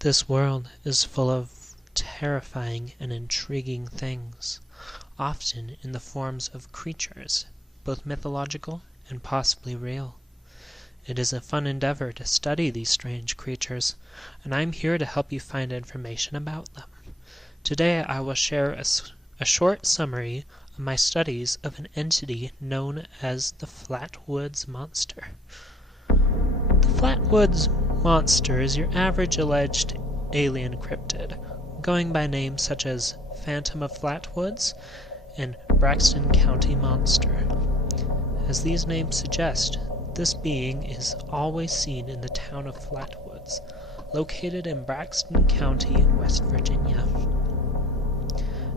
This world is full of terrifying and intriguing things, often in the forms of creatures, both mythological and possibly real. It is a fun endeavor to study these strange creatures, and I'm here to help you find information about them. Today I will share a short summary of my studies of an entity known as the Flatwoods Monster. The Flatwoods Monster is your average alleged alien cryptid, going by names such as Phantom of Flatwoods and Braxton County Monster. As these names suggest, this being is always seen in the town of Flatwoods, located in Braxton County, West Virginia.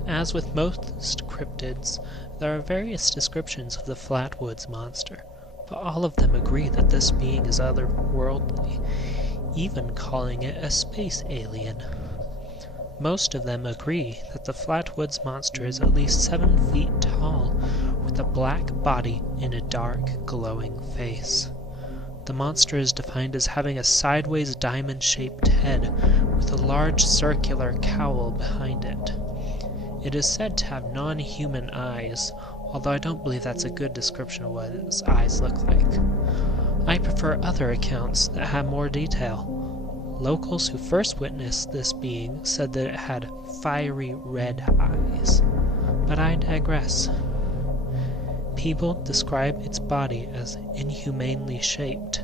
As with most cryptids, there are various descriptions of the Flatwoods Monster, but all of them agree that this being is otherworldly, even calling it a space alien. Most of them agree that the Flatwoods Monster is at least 7 feet tall, with a black body and a dark, glowing face. The monster is defined as having a sideways diamond-shaped head with a large circular cowl behind it. It is said to have non-human eyes, although I don't believe that's a good description of what its eyes look like. I prefer other accounts that have more detail. Locals who first witnessed this being said that it had fiery red eyes, but I digress. People describe its body as inhumanely shaped,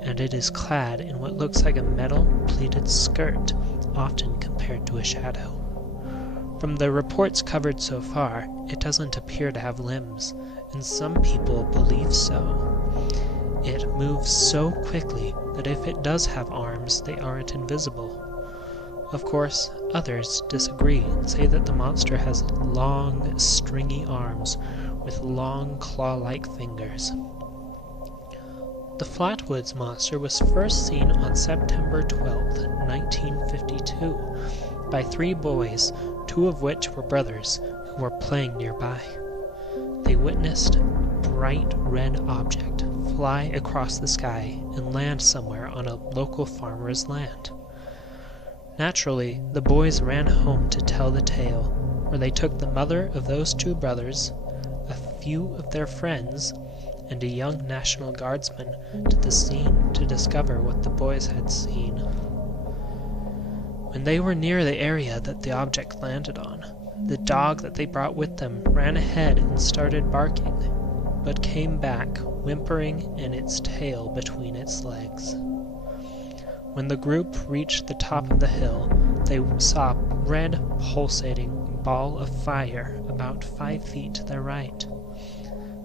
and it is clad in what looks like a metal pleated skirt, often compared to a shadow. From the reports covered so far, it doesn't appear to have limbs, and some people believe so. It moves so quickly that if it does have arms, they aren't invisible. Of course, others disagree and say that the monster has long, stringy arms with long, claw-like fingers. The Flatwoods Monster was first seen on September 12, 1952, by 3 boys, 2 of which were brothers, who were playing nearby. They witnessed a bright red object fly across the sky and land somewhere on a local farmer's land. Naturally, the boys ran home to tell the tale, where they took the mother of those 2 brothers, a few of their friends, and a young National Guardsman to the scene to discover what the boys had seen. When they were near the area that the object landed on, the dog that they brought with them ran ahead and started barking, but came back whimpering and its tail between its legs. When the group reached the top of the hill, they saw a red, pulsating ball of fire about 5 feet to their right.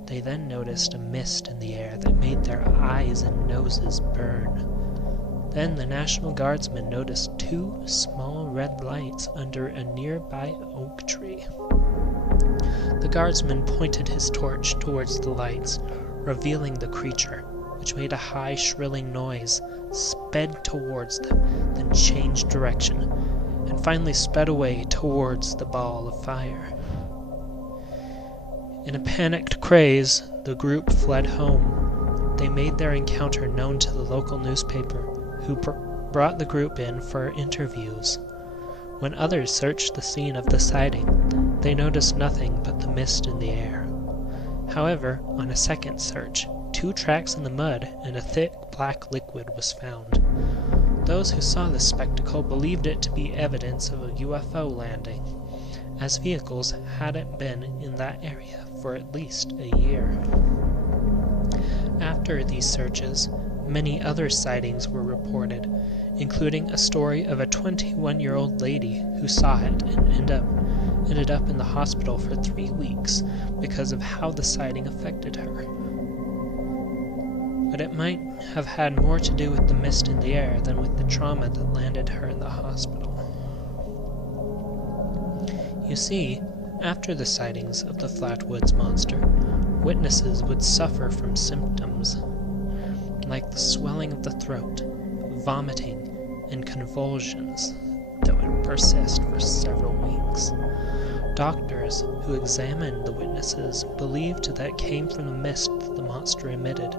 They then noticed a mist in the air that made their eyes and noses burn. Then the National Guardsman noticed 2 small red lights under a nearby oak tree. The guardsman pointed his torch towards the lights, revealing the creature, which made a high, shrilling noise, sped towards them, then changed direction, and finally sped away towards the ball of fire. In a panicked craze, the group fled home. They made their encounter known to the local newspaper, who brought the group in for interviews. When others searched the scene of the sighting, they noticed nothing but the mist in the air. However, on a second search, 2 tracks in the mud and a thick black liquid was found. Those who saw this spectacle believed it to be evidence of a UFO landing, as vehicles hadn't been in that area for at least a year. After these searches, many other sightings were reported, including a story of a 21-year-old lady who saw it and ended up in the hospital for 3 weeks because of how the sighting affected her. But it might have had more to do with the mist in the air than with the trauma that landed her in the hospital. You see, after the sightings of the Flatwoods Monster, witnesses would suffer from symptoms like the swelling of the throat, vomiting, and convulsions that would persist for several weeks. Doctors who examined the witnesses believed that it came from the mist that the monster emitted,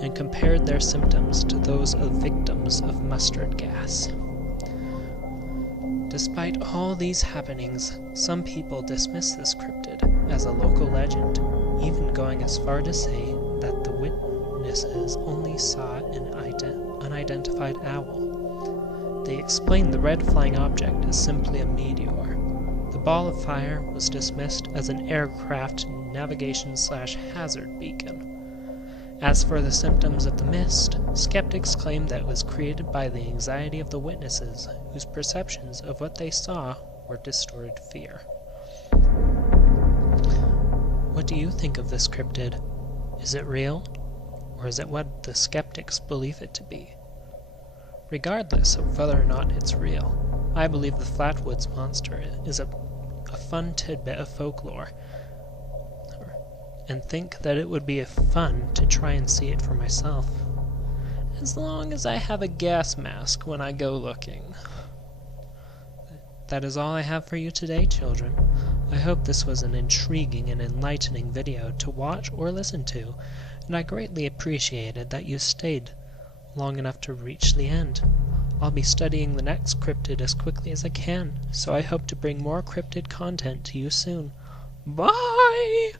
and compared their symptoms to those of victims of mustard gas. Despite all these happenings, some people dismiss this cryptid as a local legend, even going as far to say that the witnesses only saw an unidentified owl. They explain the red flying object as simply a meteor. The ball of fire was dismissed as an aircraft navigation/hazard beacon. As for the symptoms of the mist, skeptics claim that it was created by the anxiety of the witnesses, whose perceptions of what they saw were distorted fear. What do you think of this cryptid? Is it real, or is it what the skeptics believe it to be? Regardless of whether or not it's real, I believe the Flatwoods monster is a fun tidbit of folklore, and think that it would be fun to try and see it for myself, as long as I have a gas mask when I go looking. That is all I have for you today, children. I hope this was an intriguing and enlightening video to watch or listen to, and I greatly appreciated that you stayed long enough to reach the end. I'll be studying the next cryptid as quickly as I can, so I hope to bring more cryptid content to you soon. Bye!